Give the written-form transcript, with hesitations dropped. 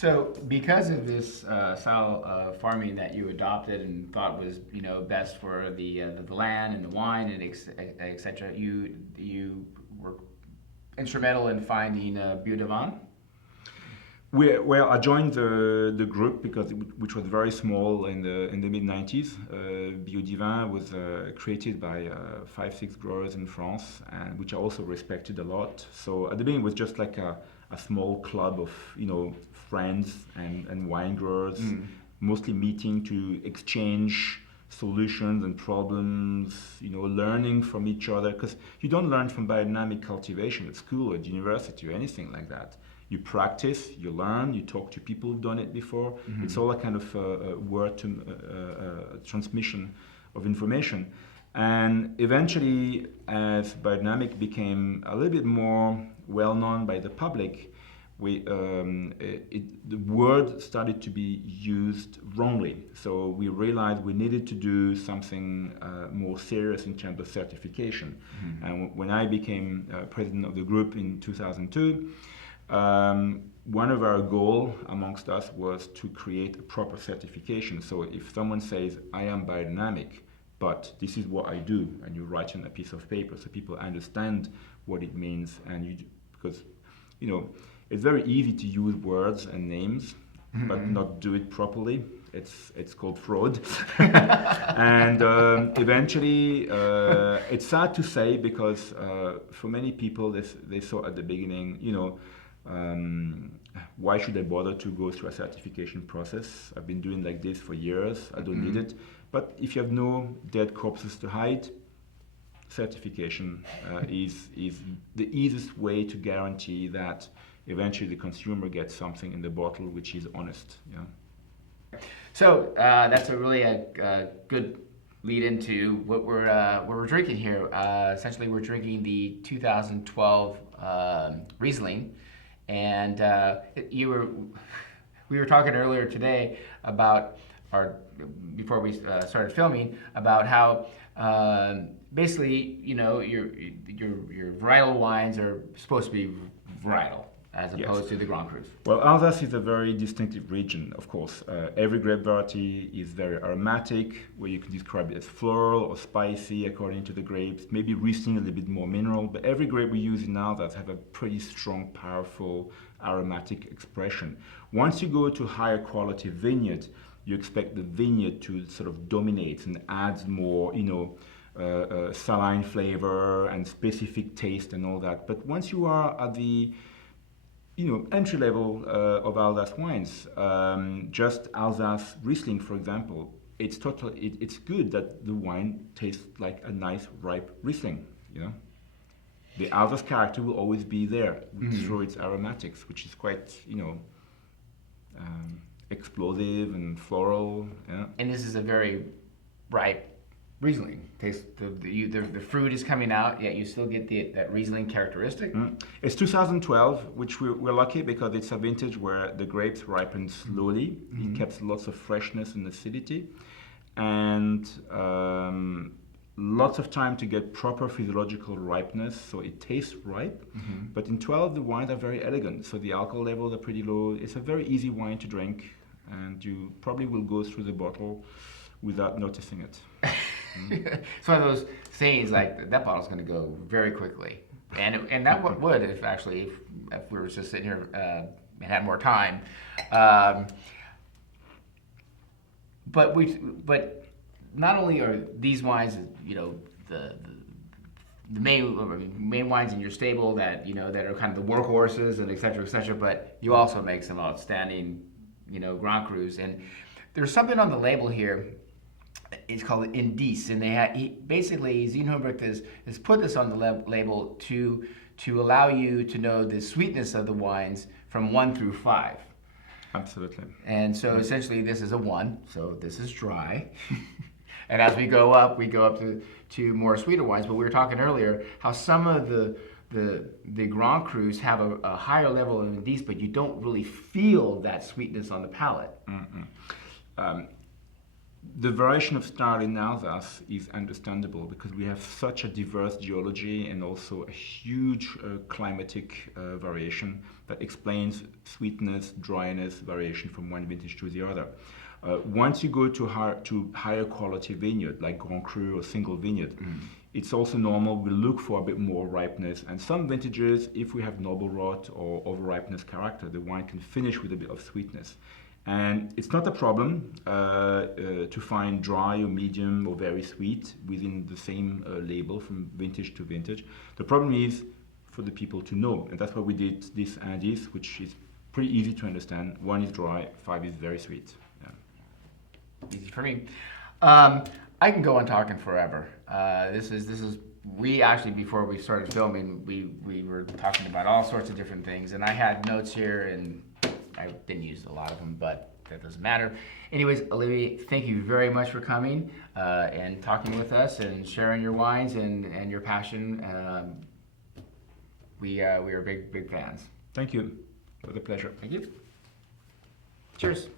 So, because of this style of farming that you adopted and thought was, best for the land and the wine and etc., you were instrumental in finding biodynamic. Well, I joined the group because which was very small in the mid 90s. Biodivin was created by 5-6 growers in France, and which I also respected a lot. So at the beginning, it was just like a small club of friends and wine growers, mostly meeting to exchange solutions and problems, learning from each other. Because you don't learn from biodynamic cultivation at school or at university or anything like that. You practice, you learn, you talk to people who've done it before. Mm-hmm. It's all a kind of word to transmission of information. And eventually, as biodynamic became a little bit more well known by the public, the word started to be used wrongly. So we realized we needed to do something more serious in terms of certification. Mm-hmm. And when I became president of the group in 2002, one of our goals amongst us was to create a proper certification. So if someone says, I am biodynamic, but this is what I do, and you write on a piece of paper so people understand what it means, and because it's very easy to use words and names, but not do it properly. It's called fraud. And eventually, it's sad to say because for many people, they thought at the beginning, why should I bother to go through a certification process? I've been doing like this for years. I don't need it. But if you have no dead corpses to hide, certification is the easiest way to guarantee that eventually the consumer gets something in the bottle which is honest. Yeah. So that's really a good lead into what we're drinking here. Essentially, we're drinking the 2012 Riesling, and we were talking earlier today about before we started filming about how basically your varietal wines are supposed to be varietal as opposed to the Grand Crus. Well, Alsace is a very distinctive region, of course. Every grape variety is very aromatic, where you can describe it as floral or spicy according to the grapes. Maybe Riesling a little bit more mineral, but every grape we use in Alsace have a pretty strong, powerful aromatic expression. Once you go to higher quality vineyard, you expect the vineyard to sort of dominate and adds more, saline flavor and specific taste and all that. But once you are at the entry level of Alsace wines, just Alsace Riesling, for example, it's good that the wine tastes like a nice ripe Riesling. The Alsace character will always be there through its aromatics, which is quite explosive and floral. Yeah. And this is a very ripe Riesling. The fruit is coming out, yet you still get that Riesling characteristic. It's 2012, which we're lucky because it's a vintage where the grapes ripen slowly. It keeps lots of freshness and acidity, and lots of time to get proper physiological ripeness, so it tastes ripe. But in 12, the wines are very elegant, so the alcohol levels are pretty low. It's a very easy wine to drink, and you probably will go through the bottle without noticing it. It's one of those things like that bottle's going to go very quickly, and that would if we were just sitting here and had more time. But not only are these wines, the main wines in your stable that that are kind of the workhorses and et cetera, but you also make some outstanding Grand Crus, and there's something on the label here. It's called Indice, and basically Zind-Humbrecht has put this on the label to allow you to know the sweetness of the wines from 1 through 5. Absolutely. And so essentially this is a 1, so this is dry. And as we go up to more sweeter wines. But we were talking earlier how some of the Grand Crus have a higher level of Indice, but you don't really feel that sweetness on the palate. The variation of style in Alsace is understandable because we have such a diverse geology and also a huge climatic variation that explains sweetness, dryness, variation from one vintage to the other. Once you go to higher quality vineyard like Grand Cru or single vineyard, it's also normal. We look for a bit more ripeness, and some vintages, if we have noble rot or over ripeness character, the wine can finish with a bit of sweetness. And it's not a problem to find dry or medium or very sweet within the same label from vintage to vintage. The problem is for the people to know, and that's why we did this indice, which is pretty easy to understand. 1 is dry, 5 is very sweet. Yeah. Easy for me. I can go on talking forever. This is we actually, before we started filming, we were talking about all sorts of different things, and I had notes here, and I didn't use a lot of them, but that doesn't matter. Anyways, Olivier, thank you very much for coming and talking with us and sharing your wines and your passion. We are big fans. Thank you. It was a pleasure. Thank you. Cheers.